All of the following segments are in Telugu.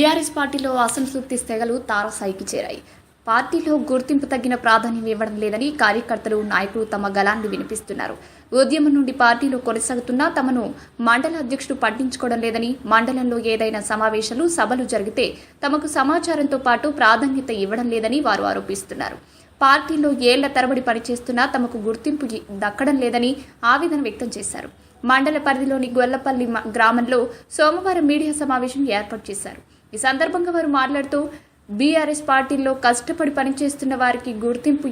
బీఆర్ఎస్ పార్టీలో అసంతృప్తి తెగలు తారస్థాయికి చేరాయి. పార్టీలో గుర్తింపు తగ్గిన ప్రాధాన్యం ఇవ్వడం లేదని కార్యకర్తలు నాయకులు తమ గలాన్ని వినిపిస్తున్నారు. ఉద్యమం నుండి పార్టీలో కొనసాగుతున్నా తమను మండల అధ్యక్షుడు పట్టించుకోవడం లేదని మండలంలో ఏదైనా సమావేశాలు సభలు జరిగితే తమకు సమాచారంతో పాటు ప్రాధాన్యత ఇవ్వడం లేదని వారు ఆరోపిస్తున్నారు. పార్టీలో ఏళ్ళ తరబడి పనిచేస్తున్నా తమకు గుర్తింపు దక్కడం లేదని ఆవేదన వ్యక్తం చేశారు. మండల పరిధిలోని గొల్లపల్లి గ్రామంలో సోమవారం మీడియా సమావేశం ఏర్పాటు చేశారు. ఈ సందర్భంగా వారు మాట్లాడుతూ బీఆర్ఎస్ పార్టీలో కష్టపడి పనిచేస్తున్న వారికి గుర్తింపు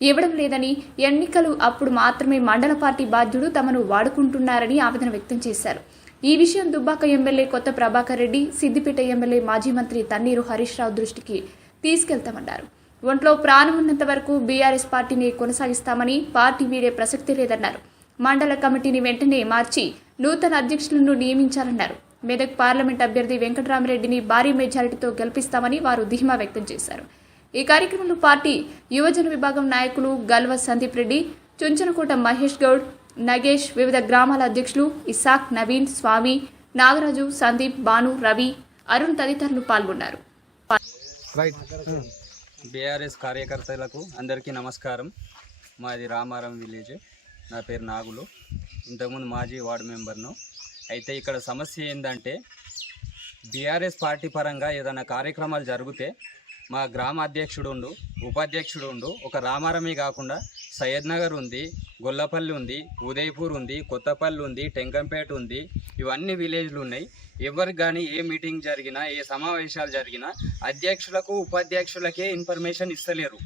ఇవ్వడం లేదని ఎన్నికలు అప్పుడు మాత్రమే మండల పార్టీ బాధ్యుడు తమను వాడుకుంటున్నారని ఆవేదన వ్యక్తం చేశారు. ఈ విషయం దుబ్బాక ఎమ్మెల్యే కొత్త ప్రభాకర్ రెడ్డి సిద్దిపేట ఎమ్మెల్యే మాజీ మంత్రి తన్నీరు హరీష్ రావు దృష్టికి తీసుకెళ్తామన్నారు. ఒంట్లో ప్రాణం ఉన్నంత వరకు బీఆర్ఎస్ పార్టీని కొనసాగిస్తామని పార్టీ వీడే ప్రసక్తి లేదన్నారు. మండల కమిటీని వెంటనే మార్చి నూతన అధ్యక్షులను నియమించాలన్నారు. మెదక్ పార్లమెంట్ అభ్యర్థి వెంకటరామరెడ్డిని భారీ మెజారిటీతో గెలిపిస్తామని వారు ధీమా వ్యక్తం చేశారు. ఈ కార్యక్రమంలో పార్టీ యువజన విభాగం నాయకులు గల్వ సందీప్ రెడ్డి చుంచనకోట మహేష్ గౌడ్ నగేష్ వివిధ గ్రామాల అధ్యక్షులు ఇసాక్ నవీన్ స్వామి నాగరాజు సందీప్ బాను రవి అరుణ్ తదితరులు పాల్గొన్నారు. రైట్ బీఆర్ఎస్ కార్యకర్తలకు అందరికీ నమస్కారం. మాది రామారం విలేజ్. నా పేరు నాగులు. ఇంతకుముందు మాజీ వార్డు మెంబర్ను. అయితే ఇక్కడ సమస్య ఏంటంటే బీఆర్ఎస్ పార్టీ పరంగా ఏదైనా కార్యక్రమాలు జరిగితే మా గ్రామ అధ్యక్షుడు ఉండు ఉపాధ్యక్షుడు ఉండు ఒక రామారమే కాకుండా సయ్యద్ నగర్ ఉంది గొల్లపల్లి ఉంది ఉదయపూర్ ఉంది కొత్తపల్లి ఉంది టెంకంపేట ఉంది ఇవన్నీ విలేజ్లు ఉన్నాయి ఎవరికి కానీ ఏ మీటింగ్ జరిగినా ఏ సమావేశాలు జరిగినా అధ్యక్షులకు ఉపాధ్యక్షులకే ఇన్ఫర్మేషన్ ఇస్తలేరు.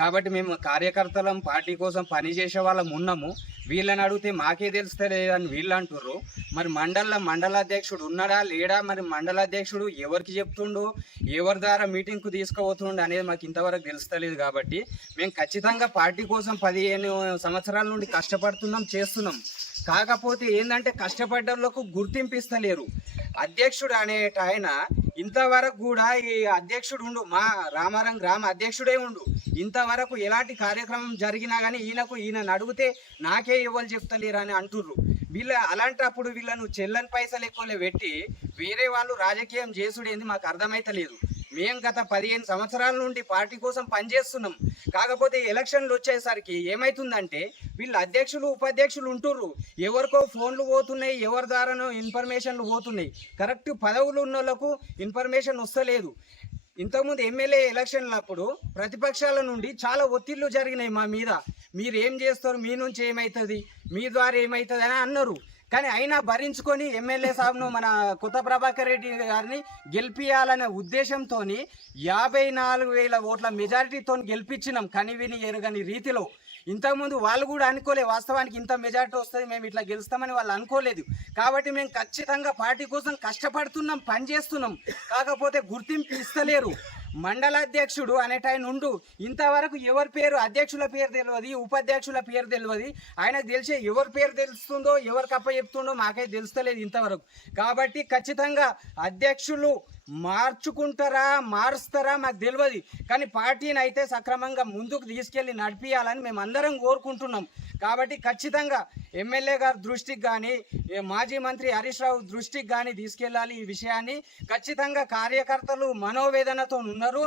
కాబట్టి మేము కార్యకర్తలం పార్టీ కోసం పనిచేసే వాళ్ళం ఉన్నాము. వీళ్ళని అడిగితే మాకే తెలుస్తలేదని వీళ్ళు అంటుర్రు. మరి మండల మండలాధ్యక్షుడు ఉన్నాడా లేడా? మరి మండలాధ్యక్షుడు ఎవరికి చెప్తుండు? ఎవరి ద్వారా మీటింగ్కు తీసుకుపోతుండు అనేది మాకు ఇంతవరకు తెలుస్తలేదు కాబట్టి మేము ఖచ్చితంగా పార్టీ కోసం పదిహేను సంవత్సరాల నుండి కష్టపడుతున్నాం చేస్తున్నాం. కాకపోతే ఏంటంటే కష్టపడ్డలకు గుర్తింపు ఇస్తలేరు. అధ్యక్షుడు అనేట ఆయన ఇంతవరకు కూడా ఈ అధ్యక్షుడు ఉండు మా రామారం గ్రామ అధ్యక్షుడే ఉండు. ఇంతవరకు ఎలాంటి కార్యక్రమం జరిగినా కానీ ఈయనకు ఈయన అడిగితే నాకే ఇవ్వాలి చెప్తలేరు అని అంటుర్రు. వీళ్ళ అలాంటప్పుడు వీళ్ళను చెల్లని పైసలు ఎక్కువలే పెట్టి వేరే వాళ్ళు రాజకీయం చేసుడేంది మాకు అర్థమైతలేదు. మేము గత పదిహేను సంవత్సరాల నుండి పార్టీ కోసం పనిచేస్తున్నాం. కాకపోతే ఎలక్షన్లు వచ్చేసరికి ఏమైతుందంటే వీళ్ళు అధ్యక్షులు ఉపాధ్యక్షులు ఉంటుర్రు. ఎవరికో ఫోన్లు పోతున్నాయి ఎవరి ద్వారానో ఇన్ఫర్మేషన్లు పోతున్నాయి. కరెక్ట్ పదవులు ఉన్న వాళ్ళకు ఇన్ఫర్మేషన్ వస్తలేదు. ఇంతకుముందు ఎమ్మెల్యే ఎలక్షన్లప్పుడు ప్రతిపక్షాల నుండి చాలా ఒత్తిళ్ళు జరిగినాయి మా మీద. మీరు ఏం చేస్తారు? మీ నుంచి ఏమవుతుంది మీ ద్వారా ఏమవుతుంది అని అన్నారు. కానీ అయినా భరించుకొని ఎమ్మెల్యే సాబ్ను మన కొత్త ప్రభాకర్ రెడ్డి గారిని గెలిపియాలనే ఉద్దేశంతో యాభై నాలుగు వేల ఓట్ల మెజారిటీతో గెలిపించినాం కనివిని ఎరగని రీతిలో. ఇంతకుముందు వాళ్ళు కూడా అనుకోలే వాస్తవానికి ఇంత మెజారిటీ వస్తుంది మేము ఇట్లా గెలుస్తామని వాళ్ళు అనుకోలేదు. కాబట్టి మేము ఖచ్చితంగా పార్టీ కోసం కష్టపడుతున్నాం పనిచేస్తున్నాం. కాకపోతే గుర్తింపు ఇస్తలేరు. మండలాధ్యక్షుడు అనేట ఆయన ఉండు. ఇంతవరకు ఎవరి పేరు అధ్యక్షుల పేరు తెలియదు ఉపాధ్యక్షుల పేరు తెలియదు ఆయనకు తెలిసే ఎవరి పేరు తెలుస్తుందో ఎవరికి అప్ప చెప్తుండో మాకైతే తెలుస్తలేదు ఇంతవరకు. కాబట్టి ఖచ్చితంగా అధ్యక్షులు మార్చుకుంటారా మారుస్తారా మాకు తెలియదు కానీ పార్టీని అయితే సక్రమంగా ముందుకు తీసుకెళ్ళి నడిపించాలని మేము అందరం కోరుకుంటున్నాం. కాబట్టి ఖచ్చితంగా ఎమ్మెల్యే గారి దృష్టికి కానీ మాజీ మంత్రి హరీష్ రావు దృష్టికి కానీ తీసుకెళ్ళాలి ఈ విషయాన్ని. ఖచ్చితంగా కార్యకర్తలు మనోవేదనతో ఉన్నారు.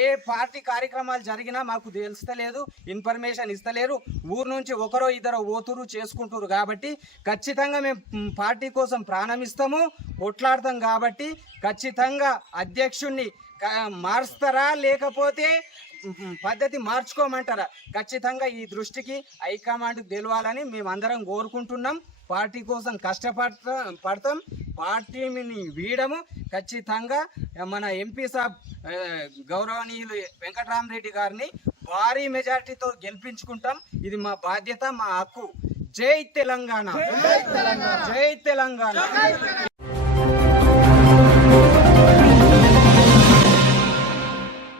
ఏ పార్టీ కార్యక్రమాలు జరిగినా మాకు తెలుస్తలేదు ఇన్ఫర్మేషన్ ఇస్తలేరు. ఊరు నుంచి ఒకరో ఇద్దరు ఓతురు చేసుకుంటారు కాబట్టి ఖచ్చితంగా మేము పార్టీ కోసం ప్రాణం ఇస్తాము కొట్లాడతాం కాబట్టి ఖచ్చితంగా అధ్యక్షుణ్ణి మారుస్తారా లేకపోతే పద్ధతి మార్చుకోమంటారా? ఖచ్చితంగా ఈ దృష్టికి హైకమాండ్కి తెలవాలని మేమందరం కోరుకుంటున్నాం. పార్టీ కోసం కష్టపడతా పడతాం. పార్టీని వీడము ఖచ్చితంగా మన ఎంపీ సాబ్ గౌరవనీయులు వెంకటరామరెడ్డి గారిని భారీ మెజారిటీతో గెలిపించుకుంటాం. ఇది మా బాధ్యత మా హక్కు. జై తెలంగాణ. జై తెలంగాణ.